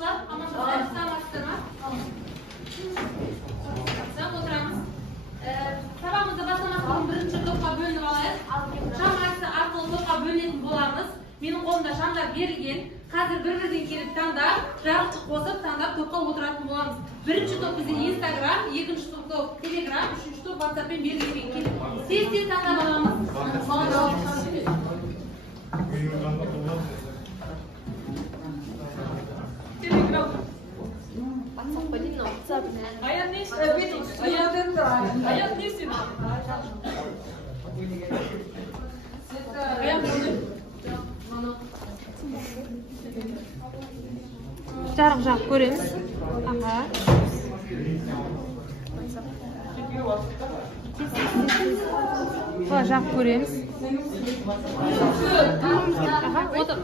Оқушылар, амандасыңыздар, саламатсыздар ма? Отырамыз. Сабағымызды бастамастан бірінші топқа бөлініп алайық. Шам әрсі арқылы топқа бөлінетін боламыз. Менің қолымда шамдар берілген. Қазір бір-бірден келіп таңдап, жарықты қосып, таңдап топқа отыратын боламыз. Бірінші топ бізде Instagram, екінші топ Telegram, үшінші топ WhatsApp'пен берілген. Тез-тез таңдап аламыз. Telegram. WhatsApp değil mi? WhatsApp ne? Hayat ne istiyor? Hayat ne istiyor? Жарық жағып көреміз. Аға. Бұлар жағып көреміз. Аға, отыр.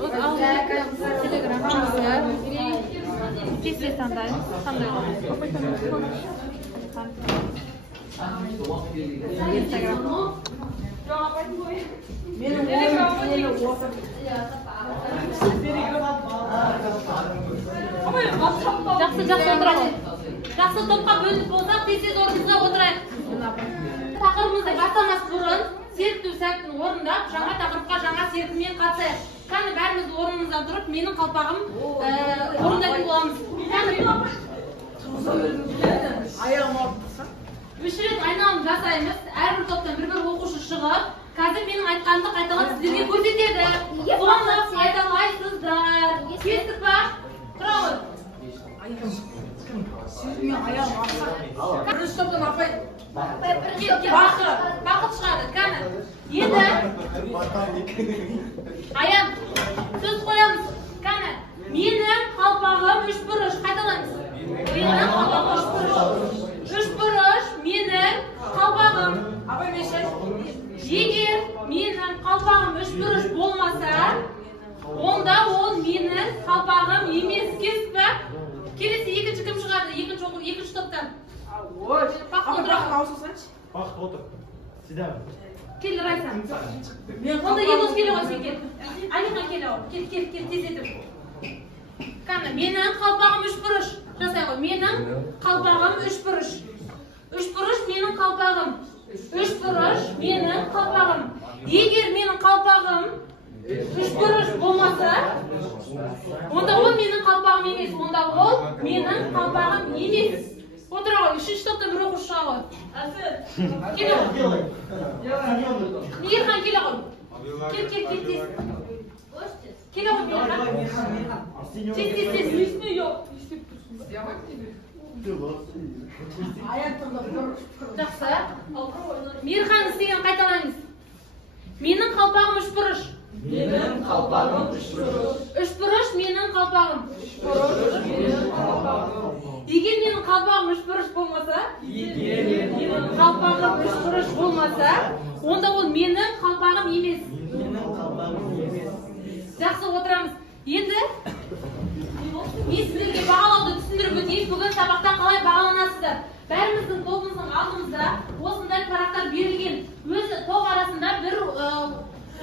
Телеграм жақсы. Тез-тез таңдаймыз. Қандай оламыз? Instagram. Жақсы отырайық. Жақсы топқа бөлініп болсақ, тез-тез орнымызға отырайық. Тақырыбымызды бастамас бұрын серпін сәтін орындап, жаңа тақырыпқа жаңа серпінмен қатысайық. Кәні бәріміз орнымыздан тұрып, менің қалпағым орындайтын боламыз. Үш рет айналым жасаймыз. Әрбір топтан бір-бір оқушы шығып, қазір менің айтқанымды қайталап сіздерге көрсетеді. Соны қайталайсыздар. Кестік па? Тұра ғой. Бірінші топтан апай. Бақыт шығады. Кәні. Енді Аян, сөз қоямыз. Кәні. Менің қалпағым үш бұрыш. Қайталаймыз. Менің қалпағым үш бұрыш. Үш бұрыш менің қалпағым. Егер менің қалпағым үш бұрыш болмаса, онда ол менің қалпағым емес. Кестік па? Келесі екінші кім шығады? Екінші топтан. Бақыт отыр. Сидәм. Кел, Райсан. Онда Елдос келе ғой, сен кел. Алихан келе ғой. Кел, тез етіп. Кәні, менің қалпағым үш бұрыш. Жасай ғой. Менің қалпағым үш бұрыш. Үш бұрыш менің қалпағым. Үш бұрыш менің қалпағым. Егер менің қалпағым үш бұрыш болмаса, онда ол менің қалпағым емес. Онда ол менің қалпағым емес. Отыра ғой, үшінші топтан бір оқушы шыға ғой. Келе ғой. Мейірхан келе ғой. Кел, тез. Келе ғой, Мейірхан. Тез. Жақсы. Мейірхан істеген қайталаймыз. Менің қалпағым үш бұрыш. Менің қалпағым үш бұрыш. Үш бұрыш менің қалпағым. Егер менің қалпағым үш бұрыш болмаса, онда ол менің қалпағым емес. Жақсы, отырамыз. Енді мен сіздерге бағалауды түсіндіріп өтейін. Бүгін сабақта қалай бағаланасыздар? Бәріміздің тобымыздың алдымызда осындай парақтар берілген. Өзі топ арасында бір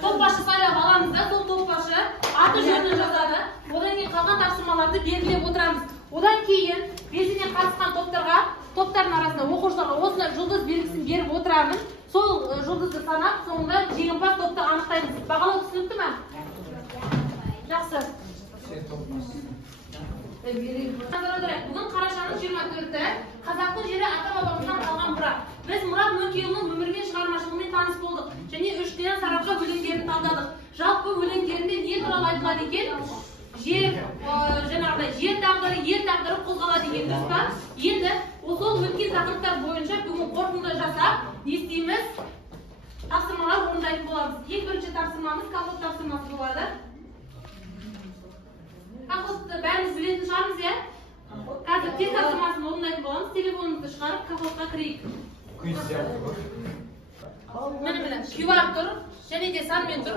топ башы сайлап аламыз да, сол топ башы аты жөнін жазады. Одан кейін қалған тапсырмаларды белгілеп отырамыз. Одан кейін белсене қатысқан топтардың арасында оқушыларға осындай жұлдыз белгісін беріп отырамын. Сол жұлдызды санап, соңында жеңімпаз топты анықтаймыз. Бағалау түсінікті ме? Жақсы. Бүгін қарашаның 24-і, қазақтың жері ата-бабамыздан қалған мұра. Біз Мұрат Мөңкеұлының өмірмен шығармашылығымен таныс болдық және үштен сарапқа өлеңдерін талдадық. Жалпы өлеңдерінде не туралы айтылады екен? Жер тағдыры, ер тағдыры қозғалады деген дұрыс па? Енді сол өткен тақырыптар бойынша бүгін қорытынды жасап, не істейміз? Тапсырмалар орындайтын боламыз. Ең бірінші тапсырмамыз колхоз тапсырмасы болады. Колхозды бәріміз білетін шығармыз, е? Қазір тез тапсырмасын орындайтын боламыз. Телефонымызды шығарып, колхозға кірейік. Міне, QR тұр, және де санмен тұр.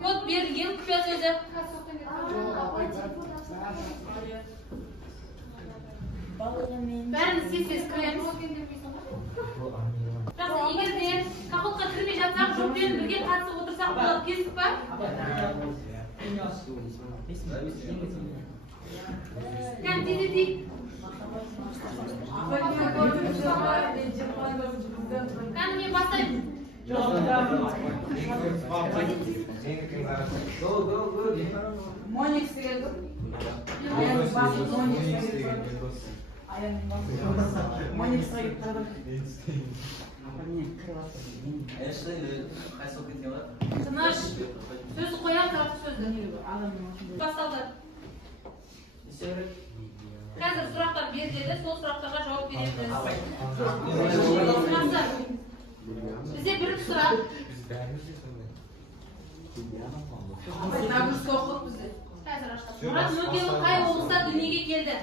Код берілген, құпия сөзі. Бәріміз тез кіреміз. Егер де колхозға кірмей жатсақ, жұртпен бірге қатысып отырсақ болады, кестік па? Qani men bastayım. Monik geldi. Monik Tыныш. Söz koyan tarafı sözdü. Basaldı. Қазір сұрақтар беріледі, сол сұрақтарға жауап береміз. Бізде бірінші сұрақ. Қазір аштық. Мұрат Мөңкеұлы қай облыста дүниеге келді?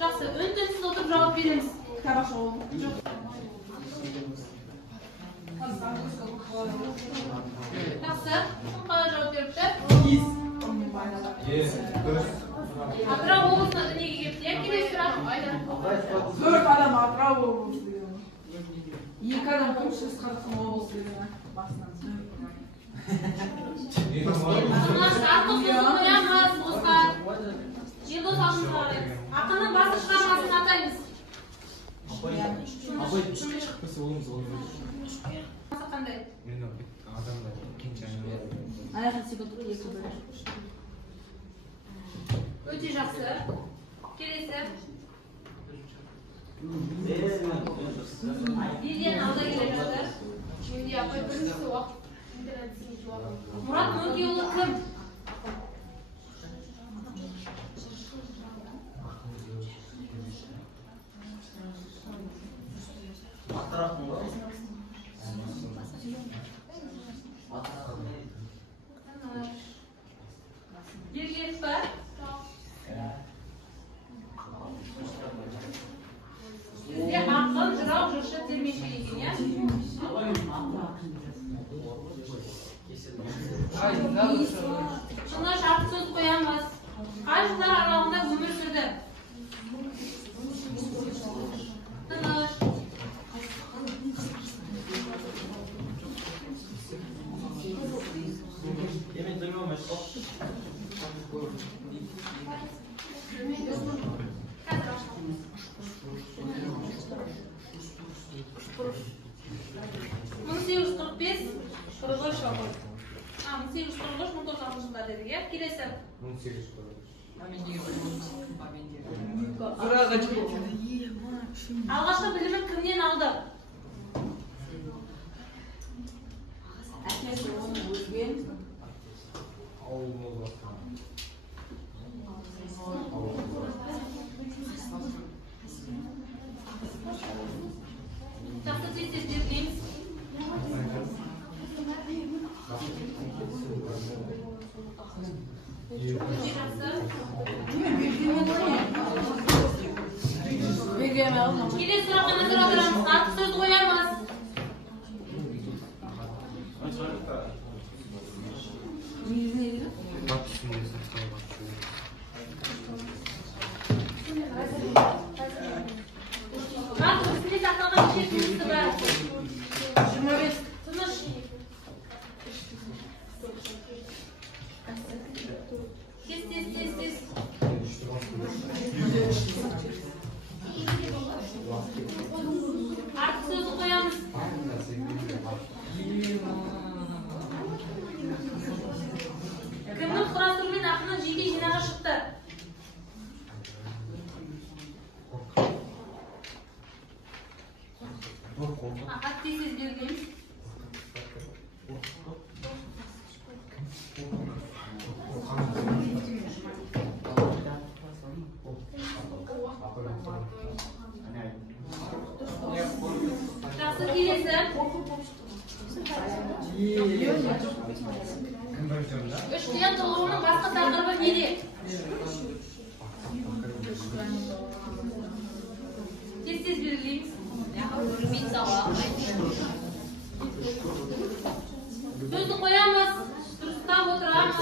Жақсы, үн-түнсіз отырып жауап береміз. Жақсы, қалай жауап беріпті? Атырау облысына дүниеге келіпті. Келесі сұрақ. 4 адам Атырау облысы. 2 адам Шығыс Қазақстан облысы деген басынан. Тыныш, артық сөз қоямыз, достар. Елдос алдын қараймыз. Ақынның басы шығармасын атаймыз. Абай шықпаса олымыз ғой. Басы қандай? Мен адамдар кеңшаңы. Аяқын секунд 2 бөлек. Өте жақсы. Келесі. Лидияны алда келе жатыр. Лидия апай бірінші уақыт. Мұрат Мөңкеұлы кім? Бергенов па? Бізде ақын, жырау, жыршы, термеші екен, я? Шыны шарт сөз қоямыз. Қай жылдар аралығында өмір сүрді? Тыныш. Қазір ашылды. 1845 1943 жылдар дедік, иә? Келесі. 1843. Алғашқы білімін кімнен алды? Әкесі оны өзген. Жақсы тез бермейміз. Өте жақсы. Келесі сұраққа назар аударамыз. Артық сөз қоямыз. Артық үстінде сақталған шет жұмысы бар. 25. Тыныш. Тез. Артық сөзді қоямыз. Кімнің құрастыруымен ақынның жеке жинағы шықты? Аға тез бермейміз. Жақсы, келесі. Үш қиян тұлғауының басқа тақырыбы неде? Тез белгілейміз. Сөзді қоямыз, дұрыстап отырамыз.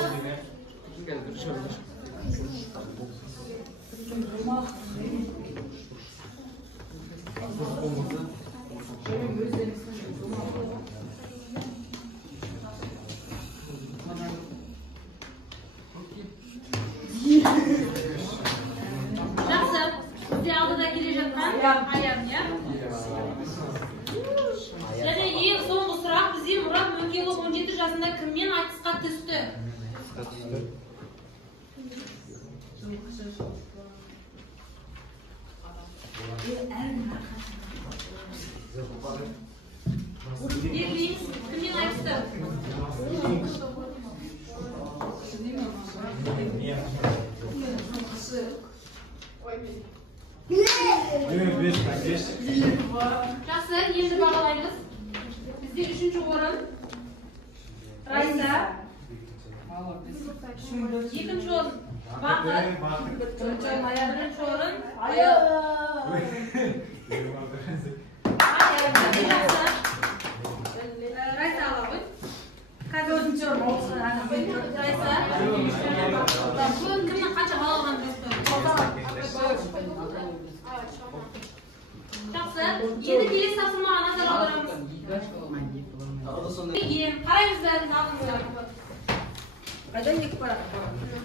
Жақсы, бізде алдыда келе жатыр. аян, иә? Және ең соңғы сұрақ бізде Мұрат Мөңкеұлы 17 жасында кіммен айтысқа түсті? Белгілейміз, кіммен айтысты? Жақсы, енді бағалаймыз. Бізде 3-ші орын Райса, 2-ші орын Бақыт, 1-ші орын Аян. Райса ала ғой. Қазір 4-ші орын Райса. Бүгін кімнің қанша бал алғанын білесіз бе? Жақсы, енді келесі тапсырмаға назар аударамыз. Қараймыз бәрін алдыңыздар. Қайдан екі парақ?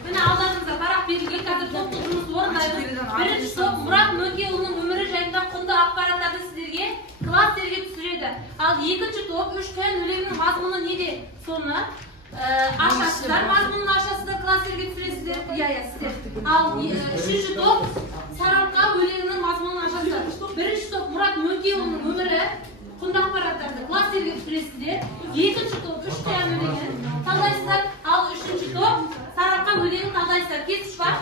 Міне алдарыңызда парақ берілген, қазір топтық жұмыс орындаймыз. Бірінші топ Мұрат Мөңкеұлының өмірі жайында құнды ақпараттарды сіздерге кластерге түсіреді. Ал екінші топ 3 тән өлеңнің мазмұны неде? Соны ашасыздар, мазмұнын ашасыздар, кластерге түсіресіздер. Иә, сіздер. Ал үшінші топ Сарыарқа өлеңінің мазмұнын ашасыздар. Бірінші топ Мұрат Мөңкеұлының өмірі құнды ақпараттарды кластерге түсіресіздер. Екінші топ 3 тән өлеңін талдайсыздар. Ал үшінші топ Сарыарқа өлеңін талдайсыздар. Кесіп бар.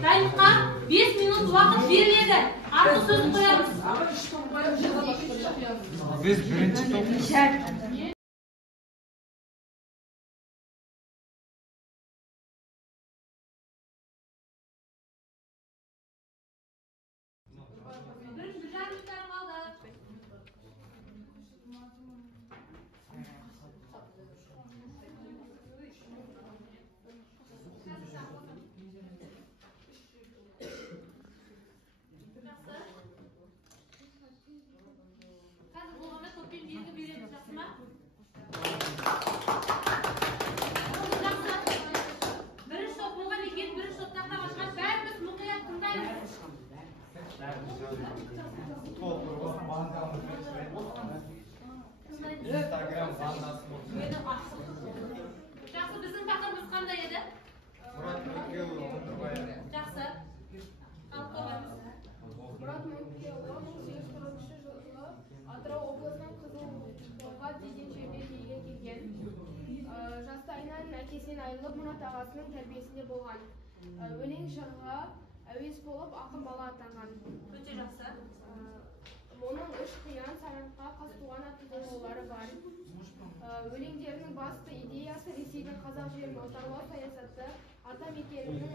Дайындыққа 5 минут уақыт беріледі. Артық сөзін қоямыз. Biz birinci top. Бірінші жарымдықтар қалды. Қазір болғанда топпен белгі береміз, жақсы ма? Жақсы. Бірінші топ болған екен, бірінші топ тақтаға шығады. Бәріміз мұқият тыңдаймыз. Жақсы, біздің тақырыбымыз қандай еді? Жақсы. Алып қойғанбыз. Мұрат Мөңкеұлы 1843 жылы Атырау облысының Қызылқоға деген жерге дүниеге келген. Жастайынан әкесінен айырылып, Мұрат ағасының тәрбиесінде болған. Өлең жырға әуес болып, ақын бала атанған. Өте жақсы. Оның үш қиян, Сарыарқа, Қазтуған атты толғаулары бар. Өлеңдерінің басты идеясы Ресейдің қазақ жерін отарлау саясаты, ата мекенінен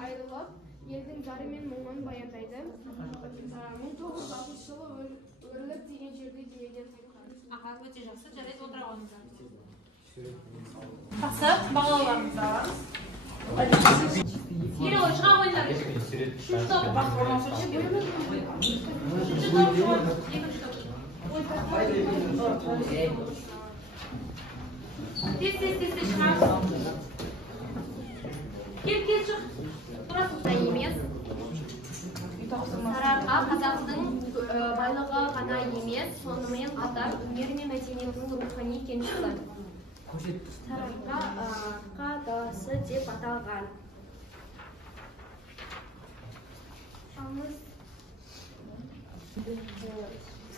айырылып, елдің зары мен мұңын баяндайды. 1960 жылы Өрлік деген жерде дүниеден қайтқан. Аға, өте жақсы. Жарайды, отыра қойыңыздар. Жақсы, бағалауларыңызды аламыз. Ералы, шыға қойыңдар. Үшінші топ. Үшінші топ, екінші топ. Тез шығамыз. Кел шық. Турасында емес. Сарыарқа қазақтың байлығы ғана емес, сонымен қатар өнер мен мәдениетінің рухани кеніші. Сарыарқа даласы деп аталған.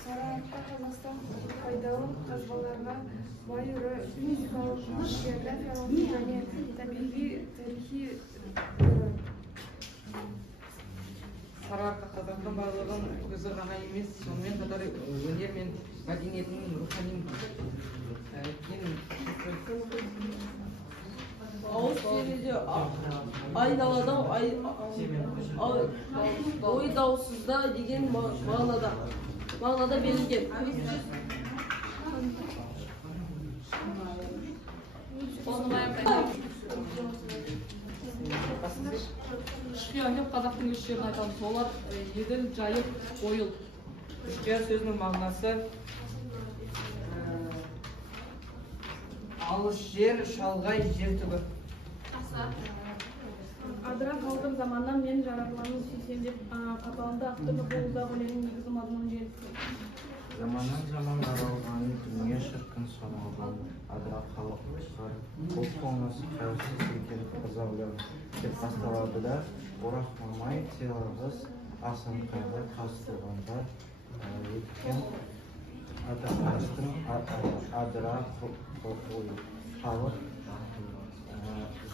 Сарыарқа Қазақстан пайдалы қазбаларға бай музыкалық, географиялық және табиғи тарихи. Сарыарқа Қазақстан байлығын көзі ғана емес, сонымен қатар өнер мен мәдениетінің рухани ауыз терезе айдалада ой даусызда деген мағынада берілген. Шқиян деп қазақтың үш жерін айтамыз. Олар еділ, жайық, ойыл. Шқия сөзінің мағынасы алыс жер, шалғай жер түбі. Адыра калдым замандан мен жаратланып сүйсем деп каталымда актым бул да өлеңдин негизи мазмунун жетти. Zamandan zaman aralığını dünya şirkin sanaldan adına kalıplar, kopmamız, karşı silkelip kazavlar deb bastaladı da uğraşmamay tiyalığız asınqayda kastığında yetken adamlaştın adıra kalıp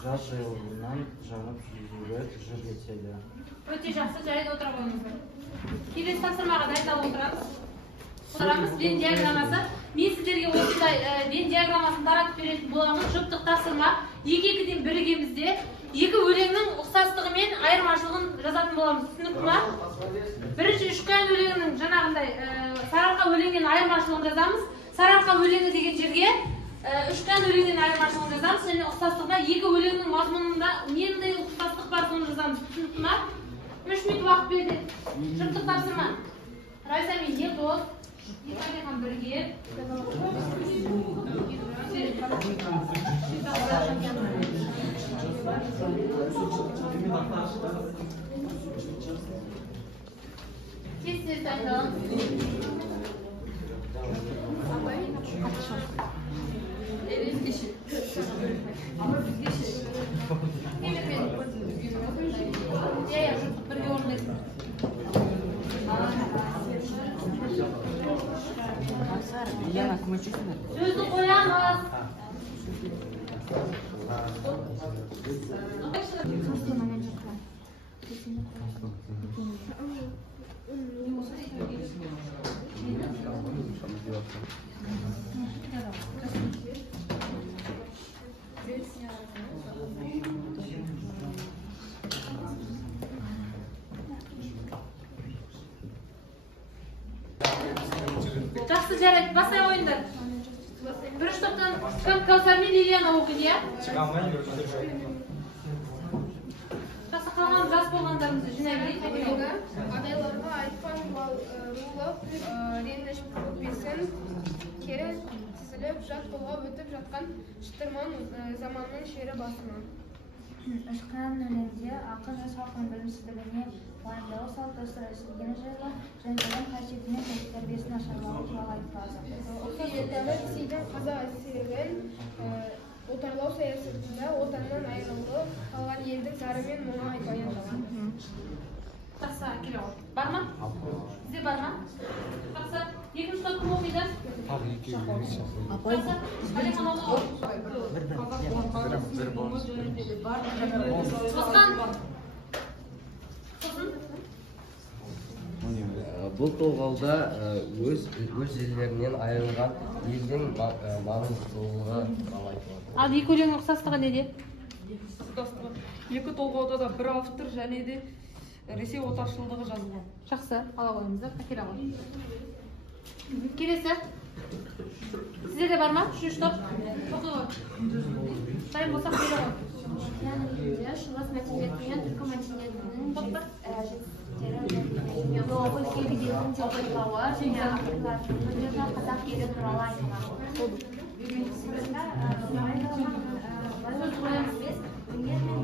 жаз жылынан жанып жүзуге жыр етеді. Өте жақсы, жайда отыра қойыңыздар. Келесі тапсырмаға дайындалып отырамыз. Отырамыз, Вен диаграммасы. Мен сіздерге осындай Вен диаграммасын таратып беретін боламын. жұптық тапсырма. Екі-екіден бірігемізде екі өлеңнің ұқсастығы мен айырмашылығын жазатын боламыз. Түсінікті ма? Бірінші үшкән өлеңінің жаңағындай сарыарқа өлеңнен айырмашылығын жазамыз. Сарыарқа өлеңі деген жерге үшкән өлеңнен айырмашылығын жазамыз. Және ұқсастығына екі өлеңнің мазмұнында нендей ұқсастық бар соны жазамыз. Түсінікті ма? 3 минут уақыт берді. Жұптық тапсырма. Райса мен Елдос, Исалихан бірге. Кестер дайындалыңыз. Бірге орындайсың. Сөзді қоямыз. Жақсы, жарайды, басай ойындар. Бірінші топтан кім Кәусар мен Лилияна оқиды, иә? Жақсы, қалған жас болғандарымызды жинай берейік. Адайларға айтқан рулық, реніш өкпесін кері тізіліп, жат қолға өтіп жатқан шытырман заманның шері басынан. Үшкән өлеңде ақын жас халқының білімсіздігіне, уайымдауы салт дәстүр әсіргені жайлы жандардың қасиетіне тәрбиесін ашарлауы туралы айтылады. Елдегі ресейдің қазақ әсерін отарлау саясатында отаннан айырылып қалған елдің зары мен мұңы баяндалған. Жақсы, келе ғой. Бар ма? Сізде бар ма? Жақсы, екінші топ кім оқиды? Жақсы, Алихан оқиды. Осқан. Бұл толғауда өз елдерінен айырылған елдің маңыздылығы айтылады. Ал екі өлеңнің ұқсастығы неде? Екі толғауда да бір автор және де Ресей отаршылдығы жазылған. Жақсы, ала қойымыз, келе ғой. Келесі. Сіздерде бар ма? Үшінші топ. Оқи ғой. Дайын болсақ келе ғой. Шығыс мәдениетімен түркі мәдениетінің Топтар. өлке бедерінің де ойлауы және авторлардың өнерді қазақ елі туралы айтылған. Сөз қоямыз емес, өнер мен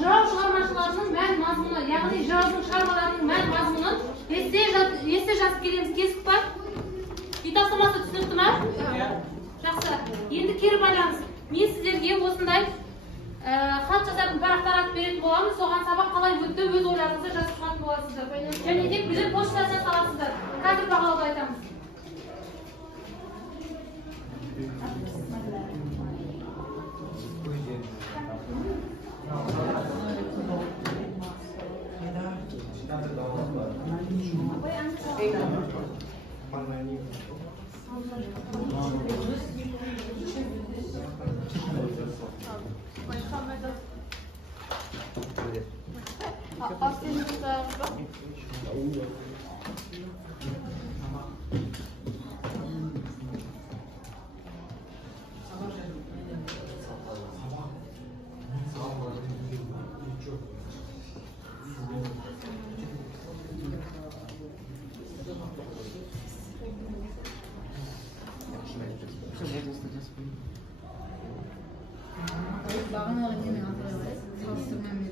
жырау шығармашыларының мән мазмұны, яғни жыраудың шығармаларының мән мазмұнын есте жазып келеміз. Кесіп бар? Үй тапсырмасы түсінікті ма? Жақсы. Енді кері байланыс. Мен сіздерге осындай хат жазатын парақ таратып беретін боламын. Соған сабақ қалай өтті, өз ойларыңызды жазып шығатын боласыздар. Және де білім поштасына саласыздар. Қазір бағалауды айтамыз. Бағанағы немен аталай алайық. Салыстырмамен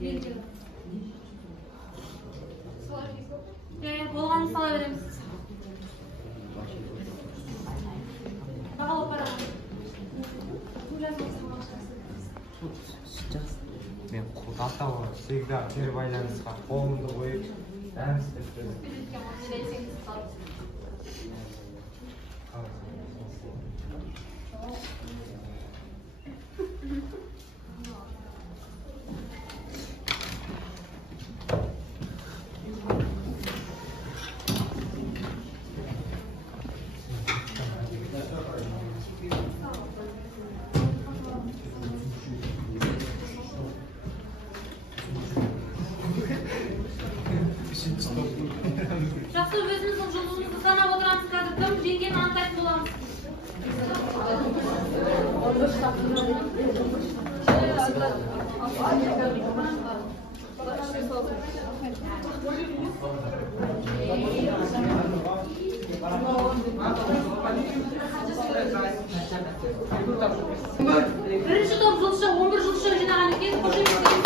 Венгрия. Болғанын сала береміз. Бағалап барамын. Сейчас. Мен ата всегда кері байланысқа қолымды қойып бәрін істеп беремін. Жақсы, өзіміздің жұлдызымызды санап отырамыз. Қазір кім жеңгенін анықтайтын боламыз. Бірінші топ жұлдызша 11 жұлдызша жинаған екен.